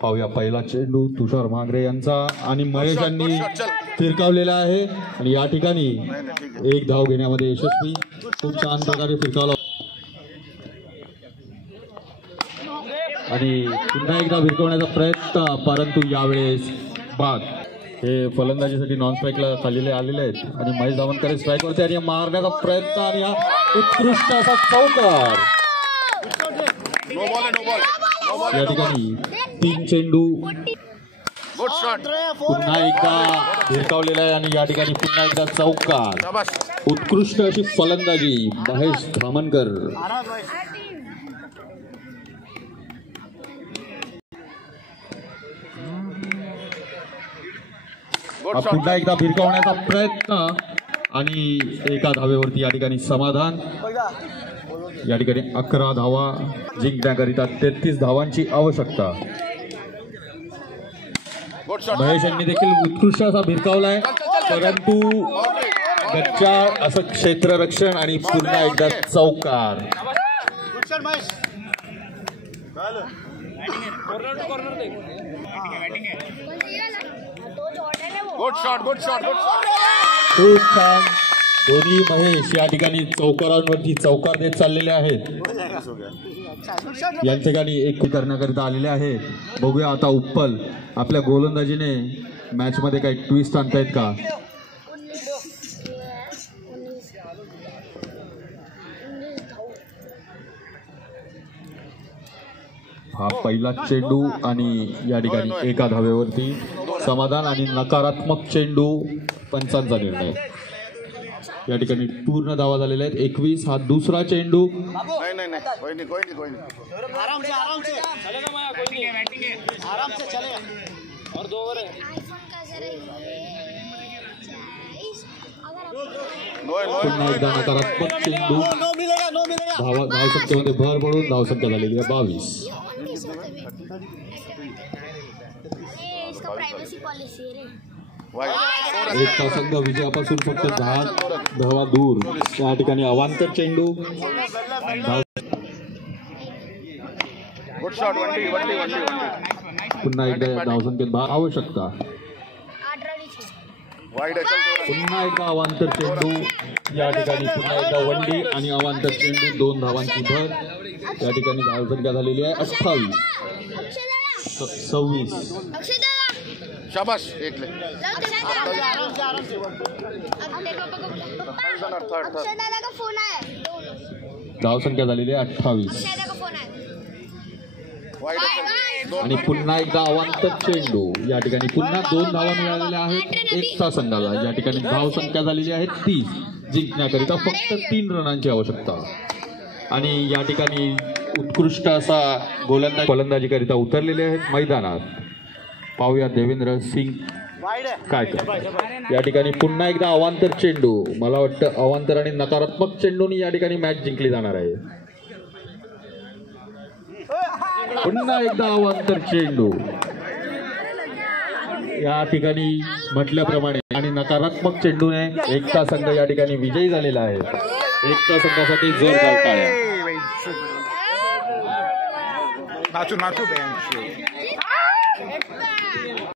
पाहूया पहिला चेंडू तुषार मांगरे यांचा आणि महेश यांनी फिरकावलेला आहे आणि या ठिकाणी एक धाव घेण्यामध्ये यशस्वी. खूप छान प्रकारे फिरकावला आणि पुन्हा एकदा फिरकवण्याचा प्रयत्न, परंतु यावेळेस बाद. हे फलंदाजीसाठी नॉन स्ट्राईकला खालीले आलेले आहेत आणि महेश धावनकर स्ट्राईक वरती आणि मारण्याचा प्रयत्न आणि हा उत्कृष्ट असा चौकार. या ठिकाणी 3 चेंडू पुन्हा एकदा भिरकावलेला आहे आणि या ठिकाणी पुन्हा एकदा चौकार. उत्कृष्ट अशी फलंदाजी महेश धामनकर. पुन्हा एकदा भिरकावण्याचा प्रयत्न आणि एका धावेवरती या ठिकाणी समाधान. या ठिकाणी 11 धावा जिंकण्याकरिता 33 धावांची आवश्यकता. महेश यांनी देखील उत्कृष्ट असा भिरकावलाय, परंतु गच्चा असं क्षेत्ररक्षण आणि पुन्हा एकदा चौकार. खूप छान. दोन्ही महेश या ठिकाणी चौकारांवरती चौकार देत चाललेले आहेत. या ठिकाणी एक करण्याकरिता आलेले आहेत. बघूया आता उत्पल आपल्या गोलंदाजीने मॅच मध्ये काही ट्विस्ट आणतायत का. हा पहिला चेंडू आणि या ठिकाणी एका धावेवरती समाधान आणि नकारात्मक चेंडू पंचांचा निर्णय. या ठिकाणी पूर्ण धावा झालेल्या आहेत 21. हा दुसरा चेंडू पुन्हा एकदा नकारात्मक चेंडू. धावसंख्येमध्ये भर पडून धावसंख्या झालेली आहे 22. एकटा संघ विजयापासून फक्त 10 धावा दूर. त्या ठिकाणी अवांतर चेंडू. पुन्हा एकदा धावसंख्येत आवश्यकता. पुन्हा एकदा अवांतर चेंडू. या ठिकाणी पुन्हा एकदा वंडी आणि अवांतर चेंडू. 2 धावांची भर. या ठिकाणी धावसंख्या झालेली आहे 28. 26. शाबाश. धावसंख्या झालेली आहे 28. आणि पुन्हा एकदा अवांतर चेंडू. या ठिकाणी पुन्हा 2 धावा मिळालेल्या आहेत एकटा संघाला. या ठिकाणी धावसंख्या झालेली आहे 30. जिंकण्याकरिता फक्त 3 रनांची आवश्यकता. आणि या ठिकाणी उत्कृष्ट असा फलंदाजीकरिता उतरलेले आहेत मैदानात. पाहूया देवेंद्र सिंग काय करतात. या ठिकाणी पुन्हा एकदा अवांतर चेंडू. मला वाटतं अवांतर आणि नकारात्मक चेंडूनी या ठिकाणी मॅच जिंकली जाणार आहे. पुन्हा एकदा अवांतर चेंडू. या ठिकाणी म्हटल्याप्रमाणे आणि नकारात्मक चेंडूने एकटा संघ या ठिकाणी विजयी झालेला आहे. एकटा संघासाठी जोरदार टाळ्या. नाचू